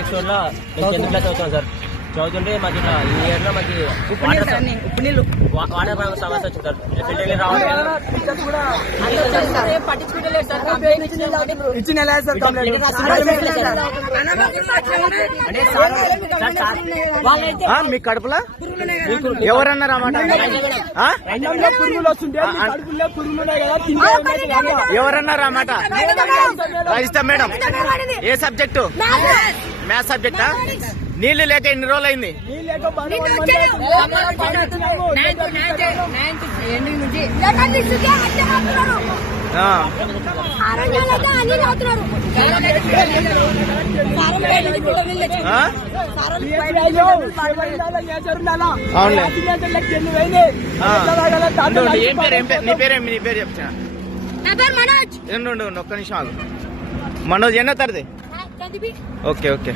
Export లో 10th class చదువుతాను sir. చదువుతుంటే మాకు ఇట్లా ఈ ఇయర్ లో మాకు వాటర్ సమస్య వచ్చింది సార్. ఫిల్టర్ రావడం మీ కడుపులో ఎవరన్నారా మాట? ఎవరన్నారా మాట? రజిత మేడం ఏ సబ్జెక్టు? మ్యాథ్స్ సబ్జెక్టా? నీళ్లు లేక ఎన్ని రోజులు అయింది? ఏం పేరు? నీ పేరేమి? నీ పేరు చెప్తా. ఒక్క నిమిషం ఆగు. మనోజ్ ఎన్నో తరది? Okay okay.